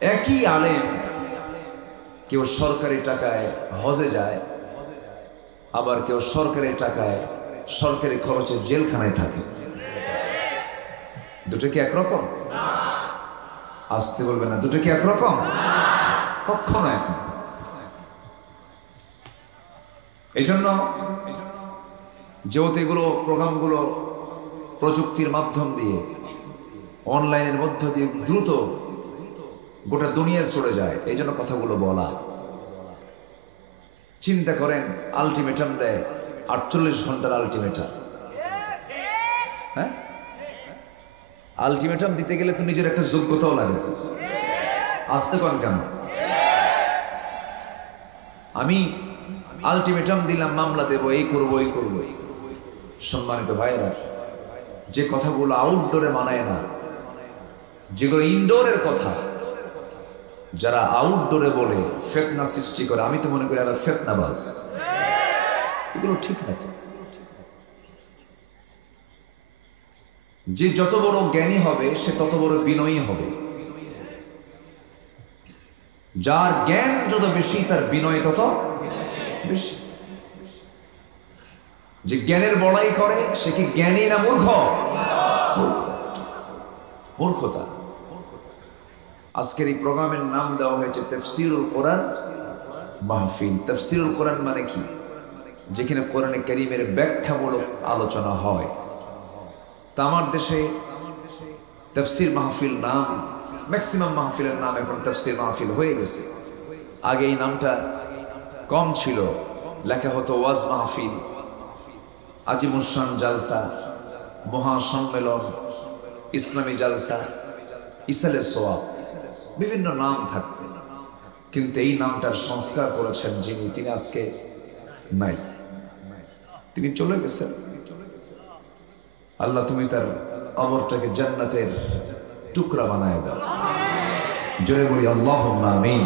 একই আলেম কেউ সরকারি টাকায় হজে যায়, আবার কেউ সরকারি টাকায় সরকারি খরচে জেলখানায় থাকে। দুটো কি একরকম? আসতে বলবে না, দুটো কি একরকম? কখনো এক না। এই জন্য যেহেতু এগুলো প্রোগ্রামগুলো প্রযুক্তির মাধ্যম দিয়ে, অনলাইনের মধ্য দিয়ে দ্রুত গোটা দুনিয়ায় চলে যায়, এই জন্য কথাগুলো বলা। চিন্তা করেন, আলটিমেটাম দেয় 48 ঘন্টার আলটিমেটাম। হ্যাঁ, আলটিমেটাম দিতে গেলে তো নিজের একটা যোগ্যতাও লাগে। তো আসতে পান কেন? আমি আলটিমেটাম দিলাম, মামলা দেব, এই করবো এই করবো। সম্মানিত ভাইরা, যে কথাগুলো আউটডোরে মানায় না, যেগুলো ইনডোরের কথা, যারা আউটডোরে বলে ফিতনা সৃষ্টি করে, আমি তো মনে করি এরা ফিতনাবাজ। এগুলো ঠিক না। তো যে যত বড় জ্ঞানী হবে সে তত বড় বিনয়ী হবে। যার জ্ঞান যত বেশি তার বিনয় তত বেশি। যে জ্ঞানের বড়াই করে সে কি জ্ঞানী না মূর্খ? মূর্খতা। আজকের এই প্রোগ্রামের নাম দেওয়া হয়েছে তাফসীরুল কোরআন মাহফিল। তাফসীরুল কোরআন মানে কি? যেখানে কোরআনে কারীমের ব্যাখ্যামূলক আলোচনা হয়। তা আমার দেশে তাফসীর মাহফিল নাম, ম্যাক্সিমাম মাহফিলের নাম এখন তাফসীর মাহফিল হয়ে গেছে। আগে এই নামটা কম ছিল, লেখা হতো ওয়াজ মাহফিল, আজিমুসান জালসা, মহাসম্মেলন, ইসলামী জালসা, ইসালে সোয়াব, বিভিন্ন নাম থাকত। কিন্তু এই নামটার সংস্কার করেছেন যিনি, তিনি আজকে নাই, তিনি চলে গেছেন। আল্লাহ তুমি তার কবরটাকে জান্নাতের টুকরা বানায় দাও। জোরে বলি আল্লাহুম্মা আমিন।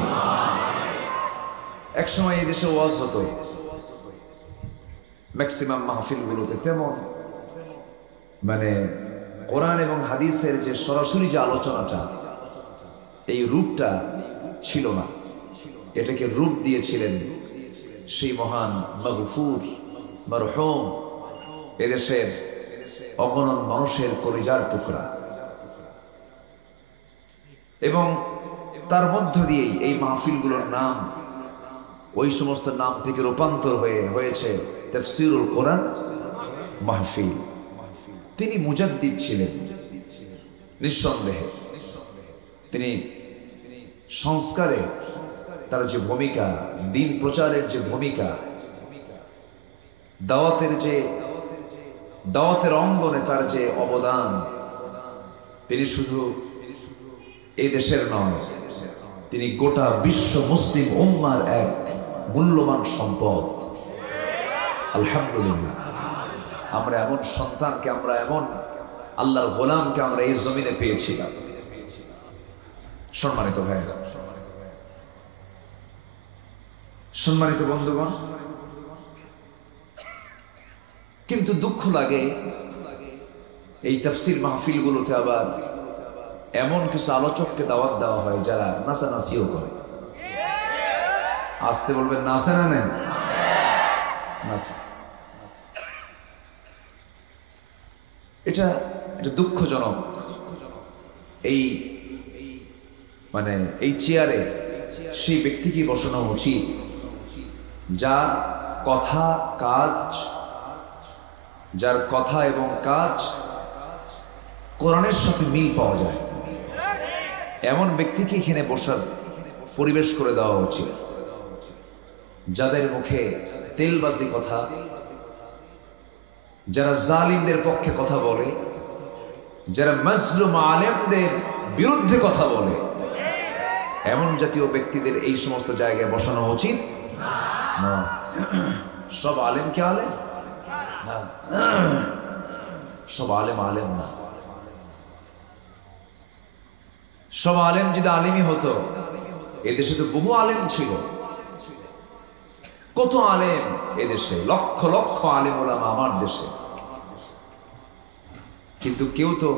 এক সময় এই দেশে ওয়াজ হতো, ম্যাক্সিমাম মাহফিলগুলোতে তেমন মানে কোরআন এবং হাদিসের যে সরাসরি যে আলোচনাটা, এই রূপটা ছিল না। এটাকে রূপ দিয়েছিলেন সেই মহান মাগফুর মারহুম এদেশের অগণন মানুষের কলিজার টুকরা। এবং তার মধ্য দিয়েই এই মাহফিলগুলোর নাম ওই সমস্ত নাম থেকে রূপান্তর হয়েছে তাফসীরুল কোরআন মাহফিল। তিনি মুজাদ্দিদ ছিলেন নিঃসন্দেহে। তিনি সংস্কারে তার যে ভূমিকা, দিন প্রচারের যে ভূমিকা, দাওয়াতের অঙ্গনে তার যে অবদান, তিনি শুধু এই দেশের নয়, তিনি গোটা বিশ্ব মুসলিম উম্মার এক মূল্যবান সম্পদ। আলহামদুলিল্লাহ, আমরা এমন সন্তানকে, আমরা এমন আল্লাহর গোলামকে আমরা এই জমিনে পেয়েছিলাম। সম্মানিত ভাইয়েরা, সম্মানিত বন্ধুগণ, কিন্তু দুঃখ লাগে এই তাফসীর মাহফিলগুলোতে আবার এমন কিছু আলোচককে দাওয়াত দেওয়া হয় যারা নাচানাচিও করে। আসতে বলবেন, নাচে না নেন? নাচে। এটা দুঃখজনক। এই মানে এই চেয়ারে সেই ব্যক্তিকে বসানো উচিত যার কথা এবং কাজ কোরআনের সাথে মিল পাওয়া যায়। এমন ব্যক্তিকে এখানে বসার পরিবেশ করে দেওয়া উচিত, যাদের মুখে তেলবাজি কথা, যারা জালিমদের পক্ষে কথা বলে, যারা মাজলুম আলেমদের বিরুদ্ধে কথা বলে, এমন জাতীয় ব্যক্তিদের এই সমস্ত জায়গায় বসানো উচিত না। সব আলেম কে আলেম না, সব আলেম আলেম না। সব আলেম যদি আলেমই হতো, এদেশে তো বহু আলেম ছিল। কত আলেম এদেশে, লক্ষ লক্ষ আলেম ওলামা আমার দেশে। কিন্তু কেউ তো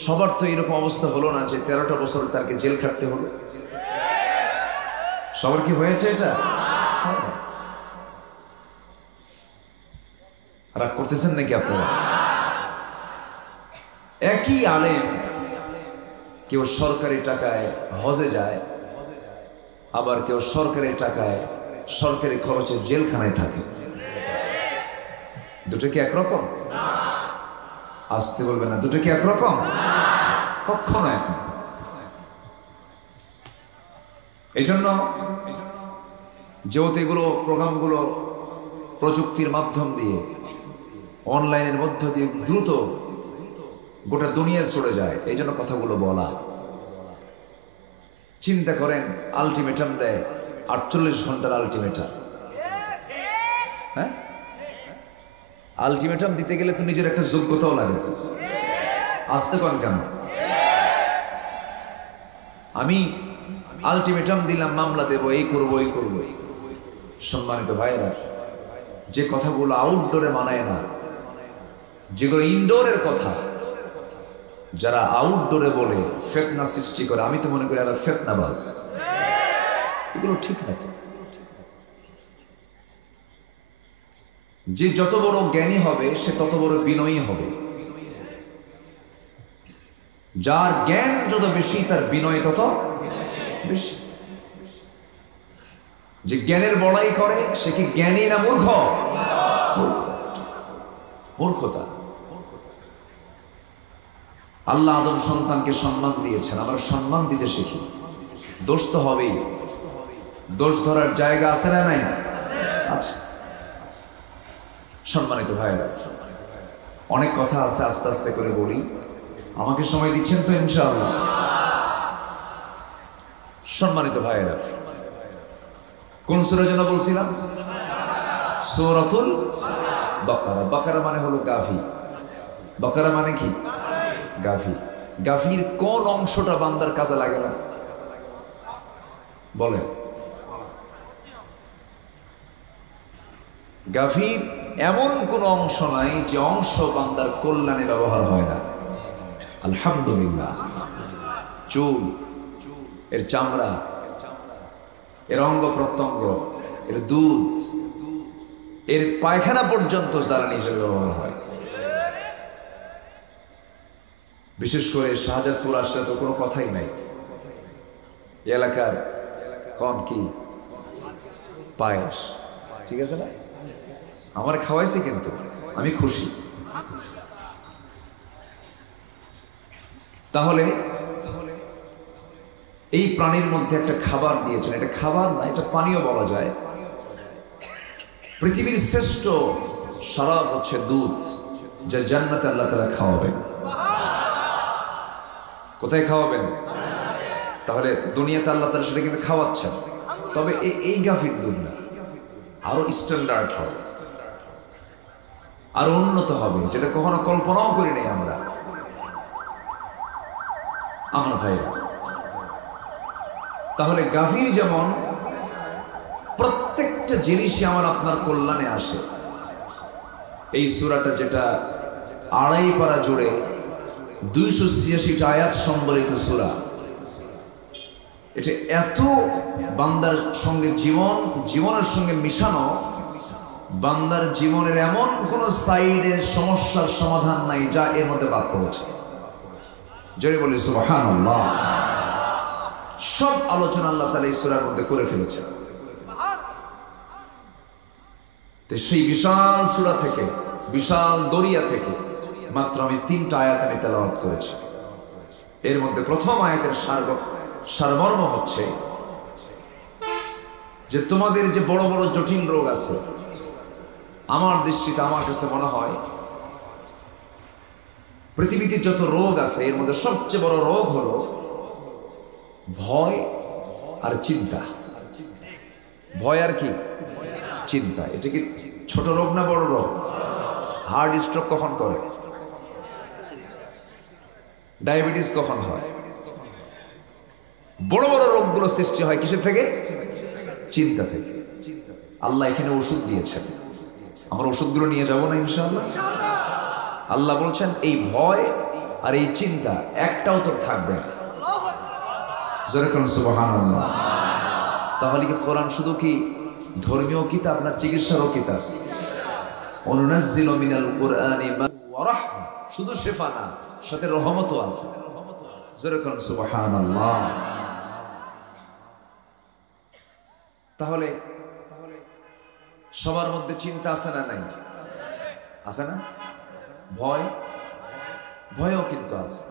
সবার তো এরকম অবস্থা হলো না যে 13টা বছর তাকে জেল খাটতে হলো। সবার কি হয়েছে এটা? রাগ করতেছেন নাকি আপনারা? একই আলেম কেউ সরকারি টাকায় হজে যায়, আবার কেউ সরকারি টাকায় সরকারি খরচে জেলখানায় থাকে। দুটো কি একরকম? আসতে বলবেন না, দুটো কি একরকম? কখনো এক না। এই জন্য যেহেতু এগুলো প্রোগ্রামগুলো প্রযুক্তির মাধ্যম দিয়ে, অনলাইনের মধ্য দিয়ে দ্রুত গোটা দুনিয়া ছড়ে যায়, এই জন্য কথাগুলো বলা। চিন্তা করেন, আলটিমেটাম দেয় 48 ঘন্টার আলটিমেটাম। হ্যাঁ, আলটিমেটাম দিতে গেলে তো নিজের একটা যোগ্যতাও লাগে। তো আসতে পান কেন? আমি আলটিমেটাম দিলাম, মামলা দেবো, এই করবো এই করবো। সম্মানিত ভাইরা, যে কথাগুলো আউটডোরে মানায় না, যেগুলো ইনডোরের কথা, যারা আউটডোরে বলে ফেতনা সৃষ্টি করে, আমি তো মনে করি এরা ফেতনাবাজ। এগুলো ঠিক না। তো যে যত বড় জ্ঞানী হবে সে তত বড় বিনয়ী হবে। যার জ্ঞান যত বেশি তার বিনয় তত বেশি। যে জ্ঞানের বড়াই করে সে কি জ্ঞানী না মূর্খ? মূর্খতা। আল্লাহ আদম সন্তানকে সম্মান দিয়েছেন, আমরা সম্মান দিতে শিখি। দোষ তো হবেই, দোষ ধরার জায়গা আছে না নাই? আচ্ছা, সম্মানিত ভাইরা, অনেক কথা আছে, আস্তে আস্তে করে বলি। আমাকে সময় দিচ্ছেন তো ইনশাআল্লাহ? সম্মানিত ভাইরা, কোন সূরা যেন বলছিলাম? সূরাতুল বাকারা। বাকারা মানে হলো গাভী। বাকারা মানে কি? গাভী। গাভীর কোন অংশটা বান্দার কাজে লাগে না? বলেন। গাভীর এমন কোন অংশ নাই যে অংশ বান্দার কল্যাণে ব্যবহার হয় না। আলহামদুলিল্লাহ। চুল, এর চামড়া, এর অঙ্গ প্রত্যঙ্গ, এর দুধ, এর পায়খানা পর্যন্ত জ্বালানি হিসেবে ব্যবহার হয়। বিশেষ করে শাহজাদপুর আসলে তো কোনো কথাই নাই। এলাকার কম কি পায়েস, ঠিক আছে না? আমার খাওয়াইছে, কিন্তু আমি খুশি। তাহলে এই প্রাণীর মধ্যে একটা খাবার দিয়েছেন। এটা খাবার না, এটা পানীয় বলা যায়। পৃথিবীর শ্রেষ্ঠ শরাব হচ্ছে দুধ, যা জান্নাতে আল্লাহ তাআলা খাওয়াবেন। কোথায় খাওয়াবেন? তাহলে দুনিয়াতে আল্লাহ তাআলা সেটা কিন্তু খাওয়াচ্ছেন। তবে এই গাভীর দুধ না, আরো স্ট্যান্ডার্ড হবে, আরো উন্নত হবে, যেটা কখনো কল্পনাও করি নাই আমরা। আমার ভাইরা, তাহলে গাভীর যেমন প্রত্যেকটা জিনিসই আমার আপনার কল্যাণে আসে। এই সূরাটা যেটা 2.5 পারা জুড়ে 286টা আয়াত সম্বলিত সূরা, এটা এত বান্দার সঙ্গে জীবনের সঙ্গে মিশানো, বান্দার জীবনের এমন কোন সাইডের সমস্যার সমাধান নাই যা এর মধ্যে বাদ পড়েছে। জোরে বলি সুবহানাল্লাহ। সব আলোচনা আল্লাহ তাআলা এই সূরার মধ্যে করে ফেলেছেন। তো সেই বিশাল সূরা থেকে, বিশাল দরিয়া থেকে মাত্র আমি 3টা আয়াত আমি তেলাওয়াত করেছি। এর মধ্যে প্রথম আয়াতের সারমর্ম হচ্ছে যে তোমাদের যে বড় বড় জটিল রোগ আছে, আমার দৃষ্টিতে, আমার কাছে মনে হয় পৃথিবীতে যত রোগ আছে এর মধ্যে সবচেয়ে বড় রোগ হলো ভয় আর চিন্তা। ভয় আর কি? চিন্তা। এটা কি ছোট রোগ না বড় রোগ? হার্ট স্ট্রোক কখন করে? ডায়াবেটিস কখন হয়? বড় বড় রোগগুলো সৃষ্টি হয় কিসের থেকে? চিন্তা থেকে। আল্লাহ এখানে ওষুধ দিয়েছেন, আমরা ওষুধগুলো নিয়ে যাব না ইনশাআল্লাহ। আল্লাহ বলছেন এই ভয় আর এই চিন্তা একটাও তোর থাকবে না। যেরকম সুবহানাল্লাহ। তাহলে কি কোরআন শুধু কি ধর্মীয় কিতাব না চিকিৎসারও কিতাব? অনুনাজ্জিলু মিনাল কুরআনি মা ওয়া রাহমা, শুধু শিফা না, সাথে রহমতও আছে। যেরকম সুবহানাল্লাহ। তাহলে সবার মধ্যে চিন্তা আছে না নাই? আছে না? ভয়, ভয়ও কিন্তু আছে।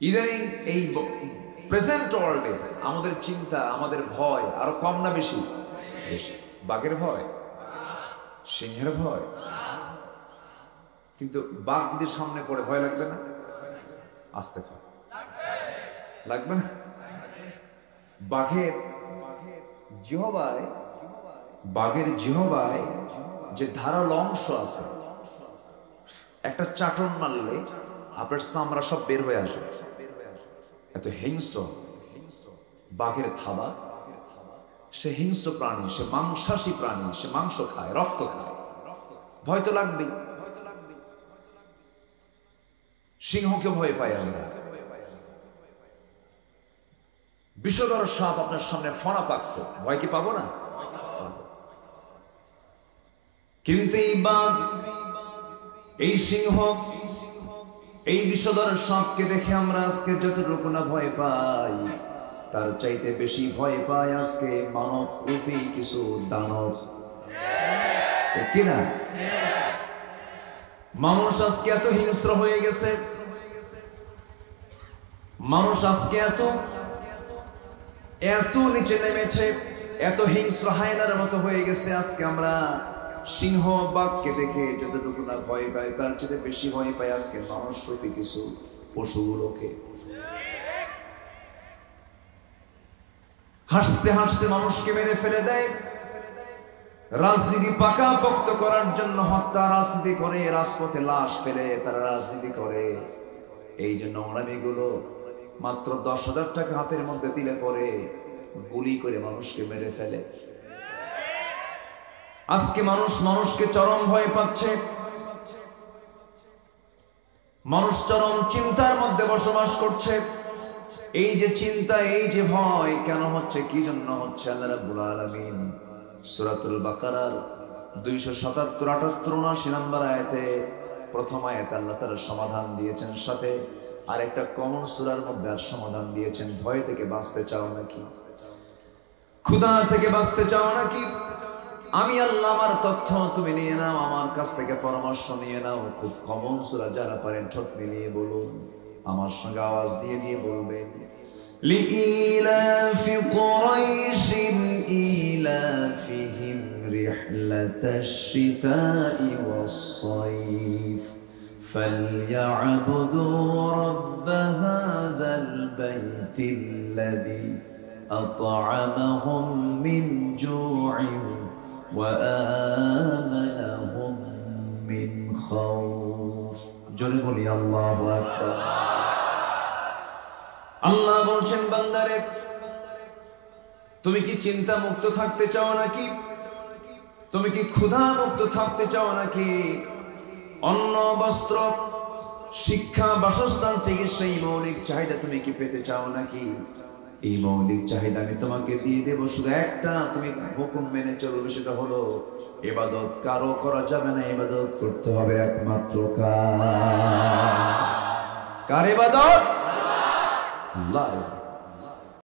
ইদানিং এই প্রেজেন্ট ওয়ার্ল্ডে আমাদের চিন্তা, আমাদের ভয় আরো কম না বেশি? বেশি। বাঘের ভয়, সিংহের ভয়, কিন্তু বাঘ যদি সামনে পড়ে ভয় লাগবে না? আসতে ভয় লাগবে না? বাঘের জিহবায় যে ধারালো অংশ আছে, একটা চাটন মারলে আপনার চামড়া সব বের হয়ে আসবে। এত হিংস্র বাঘের থাবা। সে হিংস্র প্রাণী, সে মাংসাশী প্রাণী, সে মাংস খায়, রক্ত খায়, ভয় তো লাগবেই। সিংহকে ভয় পাই আমরা। বিষধর সাপ আপনার সামনে ফনা পাকছে, ভয় কি পাবো না? কিন্তু এই বাঘ, এই সিংহ, এই বিষধর সাপকে দেখে আমরা আজকে যতটুকু না ভয় পাই, তার চাইতে বেশি ভয় পায় আজকে মানব রূপী কিছু দানব। কিনা? মানুষ আজকে এত হিংস্র হয়ে গেছে, মানুষ আজকে এত নিচে নেমেছে, এত হিংস্র হায়নার মতো হয়ে গেছে। আজকে আমরা সিংহ বাঘকে দেখে যতটুকু না ভয় পাই, তার চেয়ে বেশি ভয় পাই আজকে মানুষ রূপী কিছু পশুগুলোকে। হাসতে হাসতে মানুষকে মেরে ফেলে দেয়। রাজনীতি পাকাপোক্ত করার জন্য হত্যা রাজনীতি করে, রাজপথে লাশ ফেলে তারা রাজনীতি করে। এই যে নোংরামিগুলো, মাত্র 10,000 টাকা হাতের মধ্যে দিলে পরে গুলি করে মানুষকে মেরে ফেলে। আজকে মানুষকে চরম ভয় পাচ্ছে। মানুষ চরম চিন্তার মধ্যে বসবাস করছে। এই যে চিন্তা, এই যে ভয় কেন হচ্ছে, কি জন্য হচ্ছে? আল্লাহ রাব্বুল আলামিন সূরাতুল বাকারার 277-78-79 নম্বর আয়াতে, প্রথম আয়াতে আল্লাহ তাআলা সমাধান দিয়েছেন, সাথে আরেকটা কমন সূরার মধ্যে আর সমাধান দিয়েছেন। ভয় থেকে বাঁচতে চাও নাকি? ক্ষুধা থেকে বাঁচতে চাও নাকি? আমি আল্লাহ, আমার তথ্য তুমি নিয়ে নাও, আমার কাছ থেকে পরামর্শ নিয়ে নাও। খুব কমন সূরা, যারা পারেন ঠোঁট মিলিয়ে বলুন, আমার সঙ্গে আওয়াজ দিয়ে দিয়ে বলবেন। লিইলাফি কুরাইশিন ইলাফিহিম রিহলাতাশ শিতাই ওয়াস সাইফ ফালইয়াবুদু রাব্ব হাযাল বাইতিল্লাযী আত'আমাহুম মিন জু'ইন ওয়া আমানাহুম মিন খাউফ। জোরে বলি আল্লাহু আকবার। আল্লাহ বলছেন, বান্দারে, তুমি কি চিন্তা মুক্ত থাকতে চাও নাকি? তুমি কি ক্ষুধা মুক্ত থাকতে চাও নাকি? অন্ন, বস্ত্র, শিক্ষা, বাসস্থান, চিকিৎসা, এই মৌলিক চাহিদা তুমি কি পেতে চাও নাকি? এই মৌলিক চাহিদা আমি তোমাকে দিয়ে দেবো, শুধু একটা তুমি হুকুম মেনে চলবে, সেটা হলো ইবাদত কারো করা যাবে না, ইবাদত করতে হবে একমাত্র কার ইবাদত? আল্লাহ।